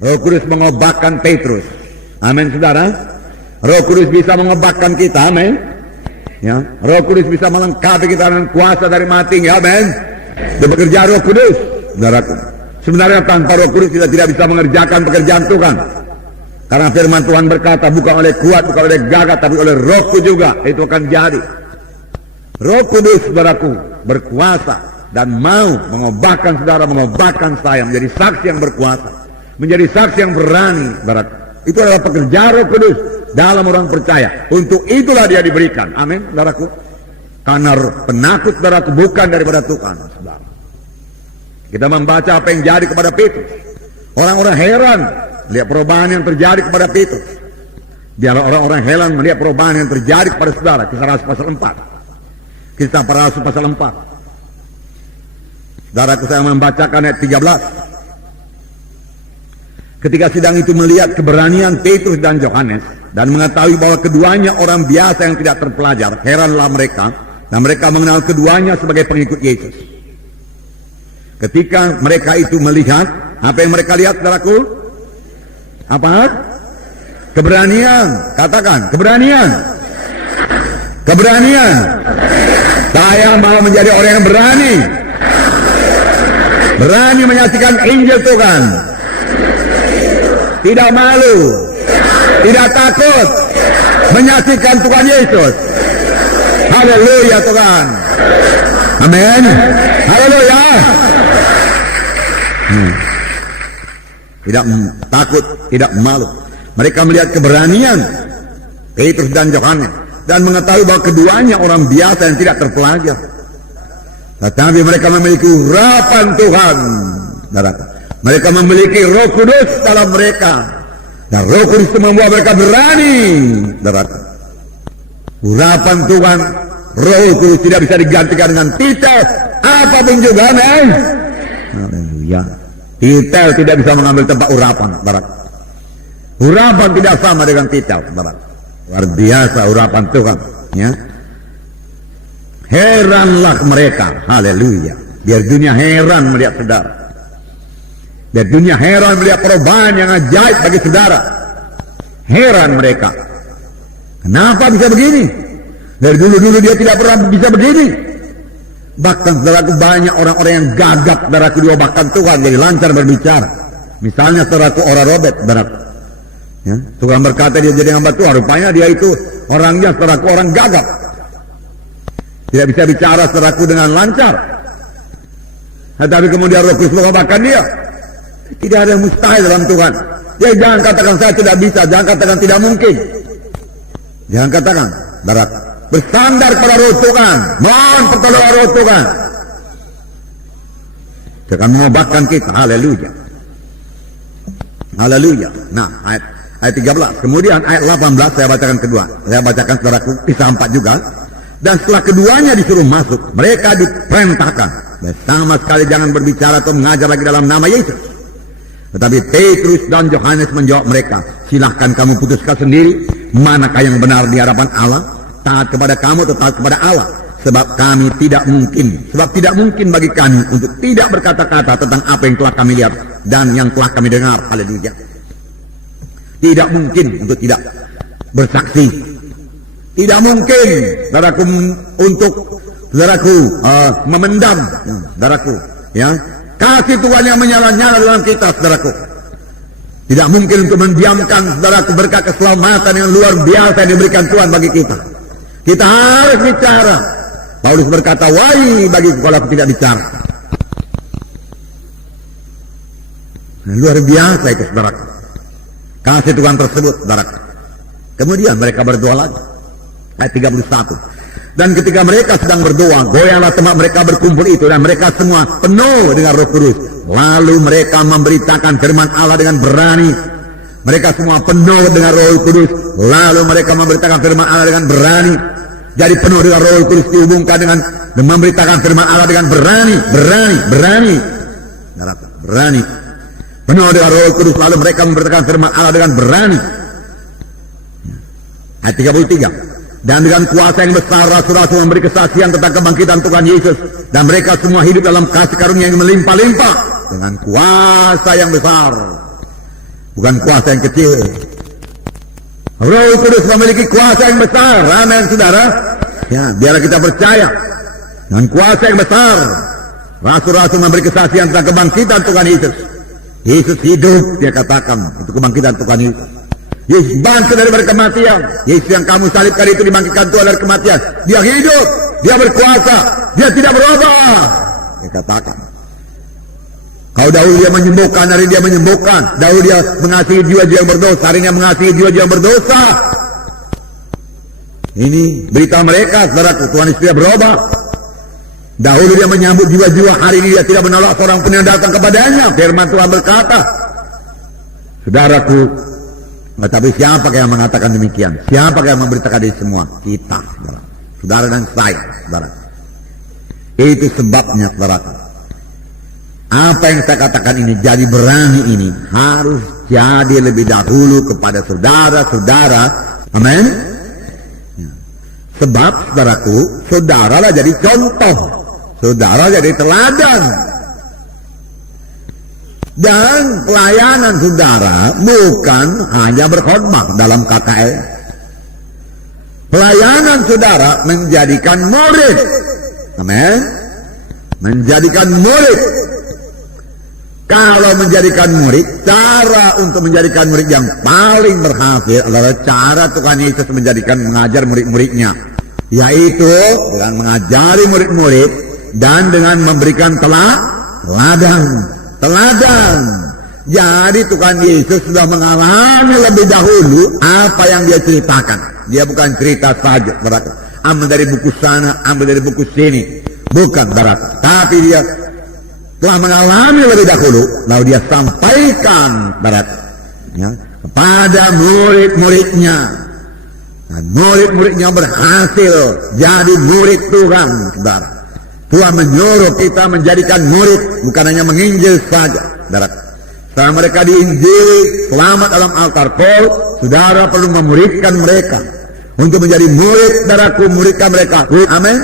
Roh Kudus mengobatkan Petrus. Amin, saudara. Roh Kudus bisa mengobatkan kita. Amin. Ya, Roh Kudus bisa melengkapi kita dengan kuasa dari mati. Amin. Dan bekerja Roh Kudus, saudaraku. Sebenarnya tanpa Roh Kudus kita tidak bisa mengerjakan pekerjaan Tuhan. Karena firman Tuhan berkata, bukan oleh kuat, bukan oleh gagah, tapi oleh Rohku juga itu akan jadi. Roh Kudus, saudaraku, berkuasa dan mau mengobatkan saudara, mengobatkan saya menjadi saksi yang berkuasa, menjadi saksi yang berani, saudaraku. Itu adalah pekerjaan Roh Kudus dalam orang percaya. Untuk itulah dia diberikan. Amin, saudaraku. Karena penakut, saudaraku, bukan daripada Tuhan, saudara. Kita membaca apa yang jadi kepada Petrus. Orang-orang heran melihat perubahan yang terjadi kepada Petrus. Biarlah orang-orang heran melihat perubahan yang terjadi kepada saudara. Kisah Rasul pasal 4. Kisah para Rasul pasal 4. Saudaraku, saya membacakan ayat 13. Ketika sidang itu melihat keberanian Petrus dan Yohanes dan mengetahui bahwa keduanya orang biasa yang tidak terpelajar, heranlah mereka, dan mereka mengenal keduanya sebagai pengikut Yesus. Ketika mereka itu melihat, apa yang mereka lihat, saudaraku? Apa? Keberanian. Katakan, keberanian. Keberanian. Saya mau menjadi orang yang berani. Berani menyaksikan Injil Tuhan. Tidak malu. Tidak takut. Menyaksikan Tuhan Yesus. Haleluya Tuhan. Amin. Haleluya. Tidak takut, tidak malu. Mereka melihat keberanian Petrus dan Yohanes dan mengetahui bahwa keduanya orang biasa yang tidak terpelajar. Tetapi mereka memiliki urapan Tuhan. Mereka memiliki Roh Kudus dalam mereka. Dan Roh Kudus itu membuat mereka berani. Urapan Tuhan, Roh Kudus tidak bisa digantikan dengan titel apapun juga. Amin. Haleluya. Titel tidak bisa mengambil tempat urapan. Urapan tidak sama dengan titel. Luar biasa urapan Tuhan. Ya. Heranlah mereka. Haleluya. Biar dunia heran melihat saudara. Biar dunia heran melihat perubahan yang ajaib bagi saudara. Heran mereka. Kenapa bisa begini? Dari dulu-dulu dia tidak pernah bisa begini. Bahkan saudaraku, banyak orang-orang yang gagap, saudaraku, diobatkan Tuhan jadi lancar berbicara. Misalnya saudaraku Ora Robert, saudaraku. Ya, Tuhan berkata dia jadi hamba Tuhan. Rupanya dia itu orangnya, saudaraku, orang gagap. Tidak bisa bicara, saudaraku, dengan lancar. Tetapi kemudian Roh Kudus mengobatkan dia. Tidak ada yang mustahil dalam Tuhan. Ya, jangan katakan saya tidak bisa, jangan katakan tidak mungkin. Jangan katakan, saudaraku. Bersandar pada Roh Tuhan, mohon pertolongan Roh Tuhan. Dia akan mengobatkan kita. Haleluya. Haleluya. Nah, ayat 13. Kemudian ayat 18 saya bacakan kedua. Saya bacakan saudaraku kisah 4 juga. Dan setelah keduanya disuruh masuk, mereka diperintahkan sama sekali jangan berbicara atau mengajar lagi dalam nama Yesus. Tetapi Petrus dan Yohanes menjawab mereka, silahkan kamu putuskan sendiri manakah yang benar di hadapan Allah. Taat kepada kamu atau taat kepada Allah. Sebab tidak mungkin bagi kami untuk tidak berkata-kata tentang apa yang telah kami lihat dan yang telah kami dengar. Haleluya. Tidak mungkin untuk tidak bersaksi. Tidak mungkin, saudaraku, untuk saudaraku memendam, saudaraku, ya, kasih Tuhan yang menyala-nyala dalam kita, saudaraku. Tidak mungkin untuk mendiamkan, saudaraku, berkat keselamatan yang luar biasa yang diberikan Tuhan bagi kita. Kita harus bicara. Paulus berkata, wahai bagiku kalau aku tidak bicara. Luar biasa itu, saudaraku. Kasih Tuhan tersebut, saudaraku. Kemudian mereka berdoa lagi. Ayat 31. Dan ketika mereka sedang berdoa, goyahlah tempat mereka berkumpul itu, dan mereka semua penuh dengan Roh Kudus. Lalu mereka memberitakan firman Allah dengan berani. Mereka semua penuh dengan Roh Kudus. Lalu mereka memberitakan firman Allah dengan berani. Jadi penuh dengan Roh Kudus dihubungkan dengan memberitakan firman Allah dengan berani. Berani. Penuh dengan Roh Kudus, lalu mereka memberitakan firman Allah dengan berani. Ayat 33. Dan dengan kuasa yang besar rasul-rasul memberi kesaksian tentang kebangkitan Tuhan Yesus, dan mereka semua hidup dalam kasih karunia yang melimpah-limpah dengan kuasa yang besar. bukan kuasa yang kecil. Roh Kudus memiliki kuasa yang besar. Amin, saudara. Ya, biar kita percaya dengan kuasa yang besar. Rasul-rasul memberi kesaksian tentang kebangkitan Tuhan Yesus. Yesus hidup, dia katakan, itu kebangkitan Tuhan Yesus. Yesus bangkit dari kematian. Yesus yang kamu salibkan itu dibangkitkan Tuhan dari kematian. Dia hidup, dia berkuasa, dia tidak berubah. Dia katakan. Kalau dahulu dia menyembuhkan, hari dia menyembuhkan. Dahulu dia mengasihi jiwa-jiwa yang berdosa, hari dia mengasihi jiwa-jiwa yang berdosa. Ini berita mereka, saudaraku, Tuhan Yesus tidak berubah. Dahulu dia menyambut jiwa-jiwa, hari ini dia tidak menolak seorang pun yang datang kepadanya. Firman Tuhan berkata, saudaraku, tetapi siapa yang mengatakan demikian? Siapa yang memberitakan ini semua? Kita, saudara. Saudara dan saya, saudara. Itu sebabnya, saudaraku. Apa yang saya katakan ini, jadi berani ini, harus jadi lebih dahulu kepada saudara-saudara. Amin. Sebab, saudaraku, saudaralah jadi contoh. Saudara jadi teladan. Dan pelayanan saudara bukan hanya berkhotbah dalam KKR. Pelayanan saudara menjadikan murid. Amin. Menjadikan murid. Kalau menjadikan murid, cara untuk menjadikan murid yang paling berhasil adalah cara Tuhan Yesus mengajar murid-muridnya. Yaitu dengan mengajari murid-murid dan dengan memberikan teladan. Jadi Tuhan Yesus sudah mengalami lebih dahulu apa yang dia ceritakan. Dia bukan cerita saja, saudara. Ambil dari buku sana, ambil dari buku sini. Bukan, saudara. Tapi dia telah mengalami lebih dahulu, lalu dia sampaikan, saudara, ya, kepada murid-muridnya. Dan murid-muridnya berhasil jadi murid Tuhan, saudara. Tuhan menyuruh kita menjadikan murid, bukan hanya menginjil saja, saudara. Setelah mereka diinjili, selamat dalam altar Paul, saudara perlu memuridkan mereka. Untuk menjadi murid, saudaraku, muridkan mereka. Amin.